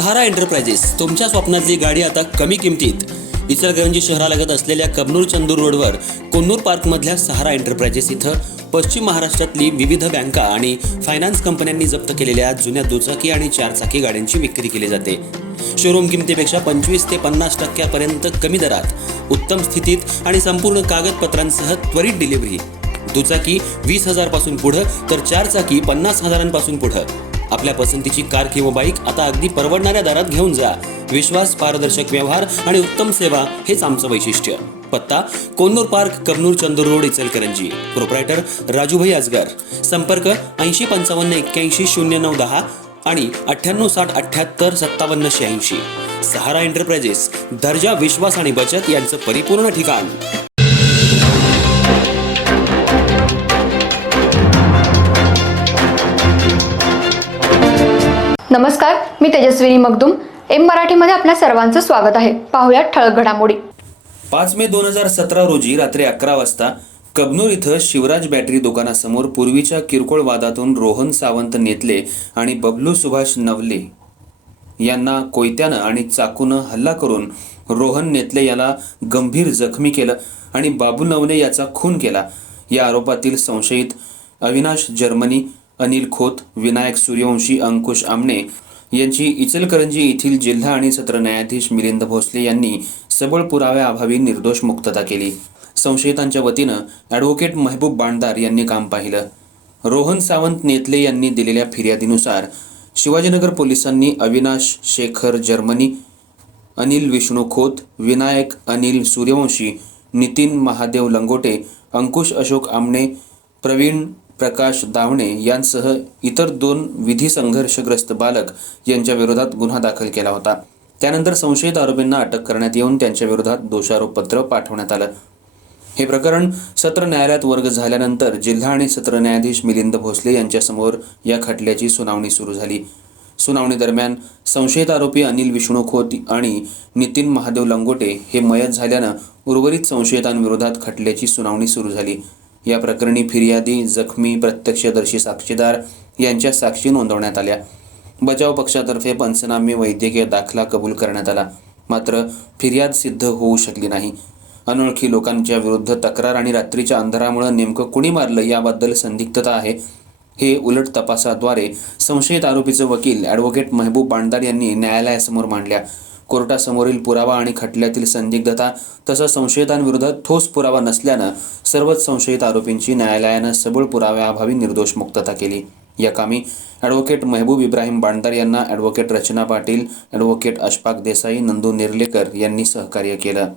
सहारा enterprises तुमच्या स्वप्नातली गाडी आता कमी किमतीत. इचलकरंजी शहरालगत असलेल्या कबनूर चंदूर रोडवर कोन्नूर पार्कमधल्या सहारा एंटरप्राइजेस इथं पश्चिम महाराष्ट्रातली विविध बँका आणि फायनान्स कंपन्यांनी जप्त केलेल्या जुन्या दुचाकी आणि चारचाकी गाड्यांची विक्री केली जाते. शोरूम किमतीपेक्षा 25 ते 50% कमी दरात, उत्तम स्थितीत आणि संपूर्ण कागदपत्रांसह त्वरित डिलिव्हरी. दुचाकी 20,000 पासून पुढे तर चारचाकी 50,000 पुढे. आपल्या पसंतीची कार किंवा बाईक आता अगदी परवडणाऱ्या दरात घेऊन जा. विश्वास, पारदर्शक व्यवहार आणि उत्तम सेवा हेच आमचं वैशिष्ट्य. पत्ता Konnur park, Kabnoor Chandur road, Ichalkaranji. Proprietor Rajubhai Ajgar. संपर्क 8055810910 आणि 9860785786. सहारा एंटरप्राइजेस, दर्जा, विश्वास आणि बचत यांचं परिपूर्ण ठिकाण. नमस्कार, मी तेजस्विनी मगदूम. एम मराठीमध्ये आपल्या सर्वांचं स्वागत आहे. पाहूया ठळक घडामोडी. 5 मे 2017 रोजी रात्री 11 वाजता कबनूर इथं शिवराज बॅटरी दुकानासमोर पूर्वीच्या किरकोळ वादातून रोहन सावंत नेतले आणि बबलू सुभाष नवले यांना कोयत्यानं आणि चाकूनं हल्ला करून रोहन नेतले याला गंभीर जखमी केलं आणि बाबू नवले याचा खून केला. या आरोपातील संशयित अविनाश जर्मनी, अनिल खोत, विनायक सूर्यवंशी, अंकुश आमणे यांची इचलकरंजी येथील जिल्हा आणि सत्र न्यायाधीश मिलिंद भोसले यांनी सबळ पुराव्याअभावी निर्दोष मुक्तता केली. संशयितांच्या वतीनं ॲडव्होकेट महबूब बांडदार यांनी काम पाहिलं. रोहन सावंत नेतले यांनी दिलेल्या फिर्यादीनुसार शिवाजीनगर पोलिसांनी अविनाश शेखर जर्मनी, अनिल विष्णू खोत, विनायक अनिल सूर्यवंशी, नितीन महादेव लंगोटे, अंकुश अशोक आमणे, प्रवीण प्रकाश दावणे यांसह इतर 2 विधी संघर्षग्रस्त बालक यांच्या विरोधात गुन्हा दाखल केला होता. त्यानंतर संशयित आरोपींना अटक करण्यात येऊन त्यांच्या विरोधात दोषारोपपत्र पाठवण्यात आलं. हे प्रकरण सत्र न्यायालयात वर्ग झाल्यानंतर जिल्हा आणि सत्र न्यायाधीश मिलिंद भोसले यांच्यासमोर या खटल्याची सुनावणी सुरू झाली. सुनावणी दरम्यान संशयित आरोपी अनिल विष्णू खोत आणि नितीन महादेव लंगोटे हे मयत झाल्यानं उर्वरित संशयितांविरोधात खटल्याची सुनावणी सुरू झाली. या प्रकरणी फिर्यादी, जखमी, प्रत्यक्षदर्शी साक्षीदार यांच्या साक्षी नोंदवण्यात आल्या. बचाव पक्षातर्फे पंचनामे वैद्यकीय दाखला कबूल करण्यात आला. मात्र फिर्याद सिद्ध होऊ शकली नाही. अनोळखी लोकांच्या विरुद्ध तक्रार आणि रात्रीच्या अंधारामुळे नेमकं कुणी मारलं याबद्दल संदिग्धता आहे. हे उलट तपासाद्वारे संशयित आरोपीचे वकील ॲडव्होकेट महबूब बांडदार यांनी न्यायालयासमोर मांडल्या. कोर्टासमोरील पुरावा आणि खटल्यातील संदिग्धता तसंच संशयितांविरोधात ठोस पुरावा नसल्यानं सर्वच संशयित आरोपींची न्यायालयानं सबळ पुराव्याअभावी निर्दोष मुक्तता केली. या कामी ॲडव्होकेट महबूब इब्राहिम बांडदार यांना ॲडव्होकेट रचना पाटील, ॲडव्होकेट अशफाक देसाई, नंदू नेर्लेकर यांनी सहकार्य केलं.